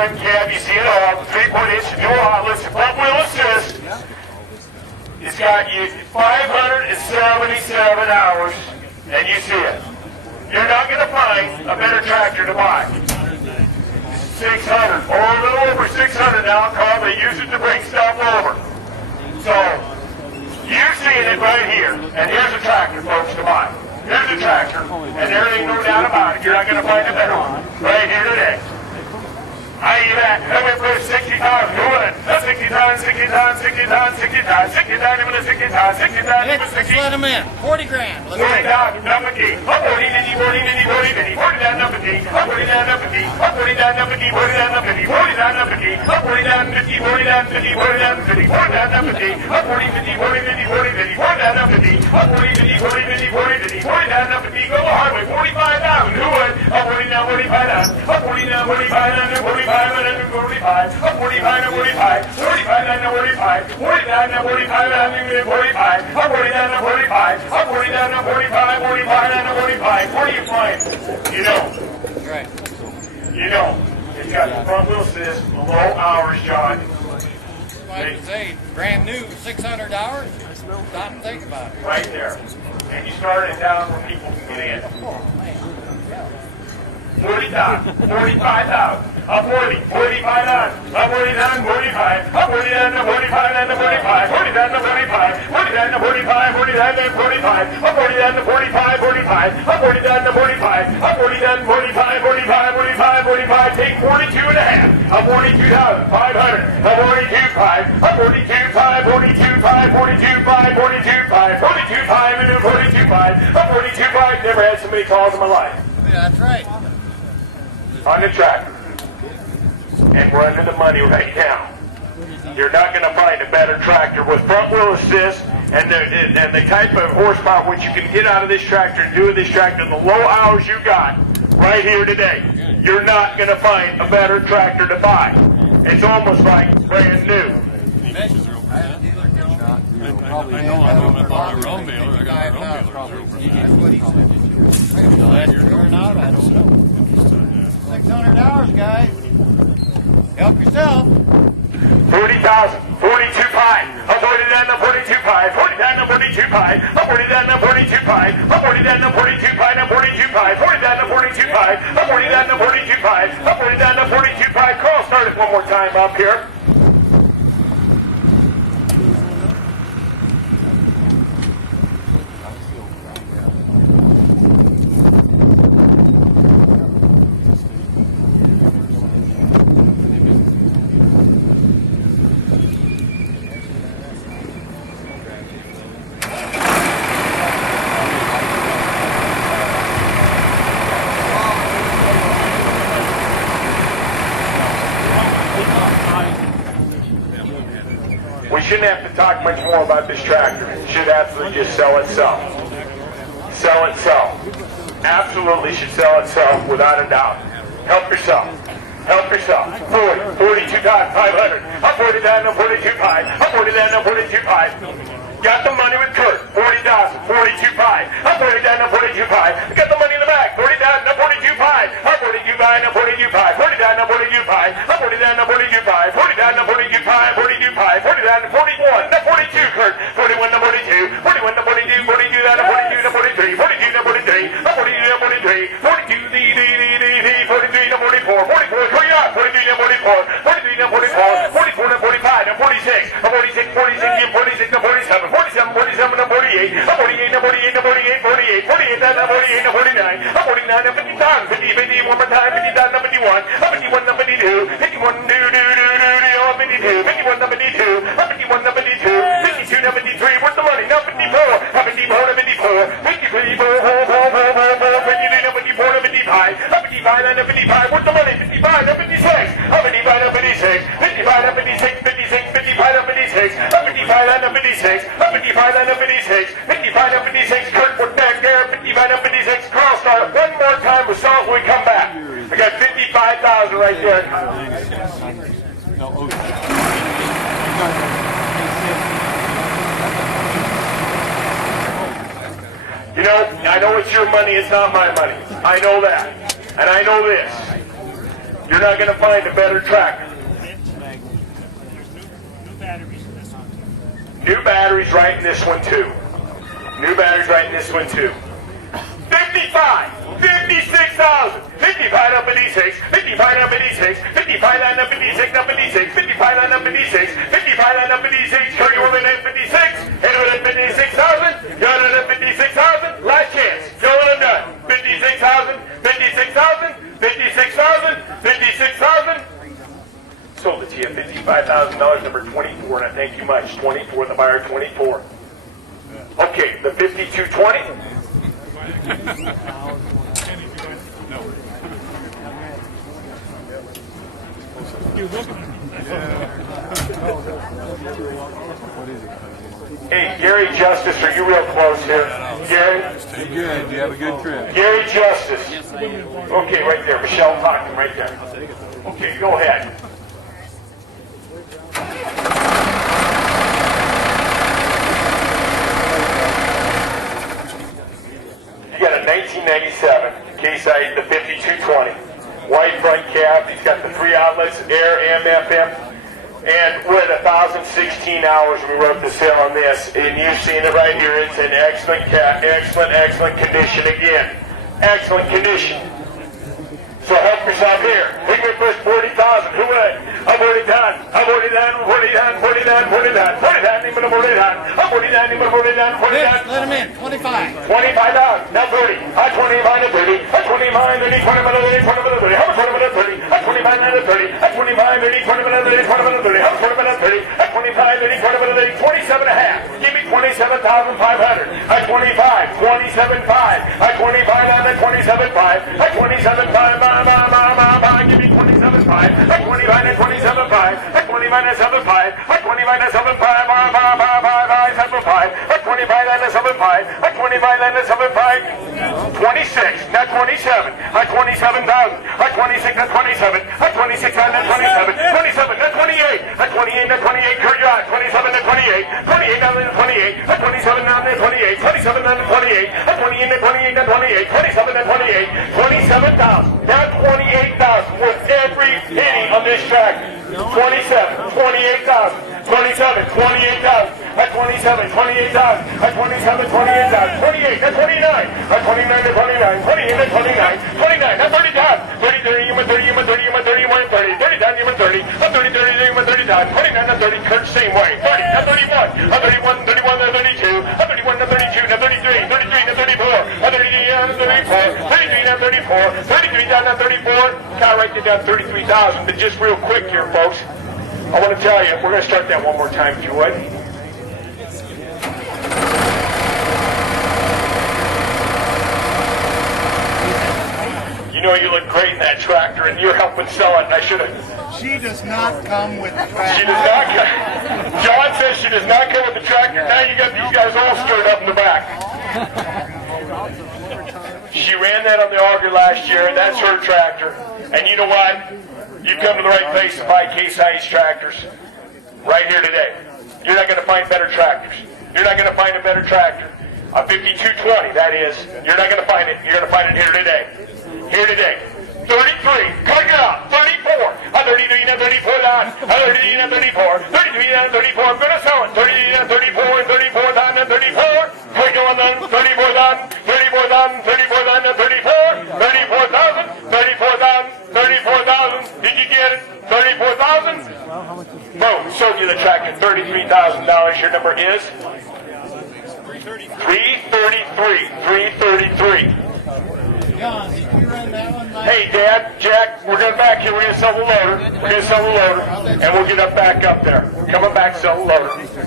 front cab, you see it all, 3-point-inch dual outlets, front wheel assist. It's got you 577 hours, and you see it. You're not going to find a better tractor to buy. 600, or a little over 600 now, Carl. They use it to bring stuff over. So, you're seeing it right here, and here's a tractor, folks, to buy. Here's a tractor, and there ain't no doubt about it. You're not going to find a better one right here today. How you at? I went for 60 times. Go ahead. 60 times, 60 times, 60 times, 60 times, 60 times, even a 60 times, 60 times, even 60. Let's let him in. 40 grand. Let's 40 down, number D. 40, 40, 40, 40, 40 down, number D. 40 down, number D. 40 down, number D. 40 down, number D. 40 down, number D. 40 down, 50, 40 down, 50, 40 down, 50, 40 down, number D. 40, 50, 40, 50, 40, 50, 40 down, number D. 40, 50, 40, 50, 40, 50, 40 down, number D. Go the hard way. 45,000. Who would? 40 down, 45 down. 40 down, 45 down, 45 down, 45, 45 down, 45, 45 down, 45, 40 down, 45 down, 45, 40 down, 45, 40 down, 45, 45 down, 45. What do you find? You know. Right. You know. It's got the front wheel assist, low hours, John. Like you say, brand new, 600 hours. Stop and think about it. Right there. And you start it down where people can get in. 40,000, 45,000, 40, 45 down, 40 down, 45, 40 down to 45 down to 45, 40 down to 45, 40 down to 45, 40 down to 45, 40 down to 45, 45, 40 down to 45, 40 down to 45, 45, 45, 45, take 42 and a half, 42,500, 42,500, 42,500, 42,500, 42,500, 42,500, 42,500, and 42,500, 42,500. Never had so many calls in my life. Yeah, that's right. On the tractor. And we're under the money right now. You're not going to find a better tractor with front wheel assist and the type of horsepower which you can get out of this tractor and do with this tractor and the low hours you got right here today. You're not going to find a better tractor to buy. It's almost like brand new. I know I bought a road mailer. I got a road mailer. Glad you're going out. I don't know. 600 hours, guys. Help yourself. 40,000, 42,500, 40 down to 42,500, 40 down to 42,500, 40 down to 42,500, 40 down to 42,500, 42,500, 40 down to 42,500, 40 down to 42,500, 40 down to 42,500. Carl, start it one more time up here. We shouldn't have to talk much more about this tractor. It should absolutely just sell itself. Sell itself. Absolutely should sell itself without a doubt. Help yourself. Help yourself. 40, 42,500. I'm 40 down to 42,500. I'm 40 down to 42,500. Got the money with Kurt. 40,000, 42,500. I'm 40 down to 42,500. Got the money in the back. 40 down to 42,500. I'm 42,500 to 42,500. 40 down to 42,500. I'm 40 down to 42,500. 40 down to 42,500. 42,500. 40 down to 41 to 42, Kurt. 41 to 42. 41 to 42. 42 down to 42 to 43. 42 to 43. 42 to 43. 42 43 to 44. 44. Hurry up. 43 to 44. 43 to 44. 44 to 45 to 46. 46, 46, 46 to 47. 47, 47 to 48, 48 to 48 to 48, 48, 48 down to 48 to 49, 49 to 50 times, 50, 50, one more time, 50 down to 51, 51 to 52, 51 to 52, 51 to 52, 51 to 52, 52 to 53, where's the money? Now 54, 54 to 54, 53 to 54 to 55, 55 to 55, where's the money? 55 to 56, 55 to 56, 55 to 56, 56, 55 to 56, 55 to 56, 55 to 56, 55 to 56, Kurt, we're back there, 55 to 56, Carl, start one more time with songs when we come back. I got 55,000 right there. You know, I know it's your money, it's not my money. I know that. And I know this. You're not going to find a better tractor. New batteries right in this one too. New batteries right in this one too. 55, 56,000, 55 up in D6, 55 up in D6, 55 line up in D6, up in D6, 55 line up in D6, 55 line up in D6, Curry woman at 56, hit it at 56,000, got it at 56,000, last chance, go and done, 56,000, 56,000, 56,000, 56,000, sold it to you, $55,000, number 24, and I thank you much, 24, the buyer 24. Okay, the 5220. Hey, Gary Justice, are you real close here? Gary? Good. You have a good trip. Gary Justice. Okay, right there. Michelle talking right there. Okay, go ahead. You got a 1997 CaseIH, the 5220. White front cap. He's got the 3 outlets, air, MFM. And we're at 1,016 hours we wrote the sale on this. And you've seen it right here. It's in excellent excellent condition again. Excellent condition. So help yourself here. We can push 40,000. Who would I? I'm already done. I'm already done. 40 done. 40 done. 40 done. 40 done. Even 40 done. I'm 40 done. Even 40 done. 40 done. Let him in. 25. 25 down. Now 30. I 25 to 30. I 25 30. 20 minutes 30. 20 minutes 30. How much 20 minutes 30? I 25 to 30. I 25 30. 20 minutes 30. 20 minutes 30. How much 20 minutes 30? I 25 30. 20 minutes 30. 27 and a half. Give me 27,500. I 25. 27.5. I 25 down to 27.5. I 27.5. Give me 27.5. I 25 to 27.5. I 25 to 7.5. I 25 to 7.5. 7.5. I 25 down to 7.5. I 25 down to 7.5. 26. Not 27. I 27,000. I 26 to 27. I 26 down to 27. 27 to 28. I 28 to 28. Kurt Yacht. 27 to 28. 28 down to 28. I 27 down to 28. 27 down to 28. I 28 to 28 to 28. 27 to 28. 27,000. Now 28,000 with every penny on this tractor. 27, 28,000. 27, 28,000. At 27, 28,000. At 27, 28,000. 28, at 29. At 29 to 29. 28 to 29. 29, at 30,000. 30, 30, human 30, human 30, human 30, human 30. 30 down, human 30. At 30, 30, human 30 down. 29 to 30, Kurt, same way. 30, at 31. At 31, 31 to 32. At 31 to 32 to 33. 33 to 34. At 33 to 34. 33 to 34. 33 down to 34. I'll write you down 33,000. But just real quick here, folks. I want to tell you, we're going to start that one more time, if you would. You know you look great in that tractor, and you're helping sell it, and I should have... She does not come with the tractor. She does not come... John says she does not come with the tractor. Now you got these guys all stirred up in the back. She ran that on the auger last year. That's her tractor. And you know what? You've come to the right place to buy CaseIH tractors. Right here today. You're not going to find better tractors. You're not going to find a better tractor. A 5220, that is. You're not going to find it. You're going to find it here today. Here today. 33. Cut it out. 34. A 33 and 34 down. A 33 and 34. 33 and 34. I'm going to sell it. 33 and 34 and 34 down and 34. Click on them. 34 down. 34 down. 34 down and 34. 34,000. 34 down. 34,000. Did you get it? 34,000? Boom. Sold you the tractor. $33,000. Your number is? 333. 333. John, did you run that one? Hey, Dad, Jack, we're going back here. We're going to sell the loader. We're going to sell the loader, and we'll get up back up there. Coming back, sell the loader.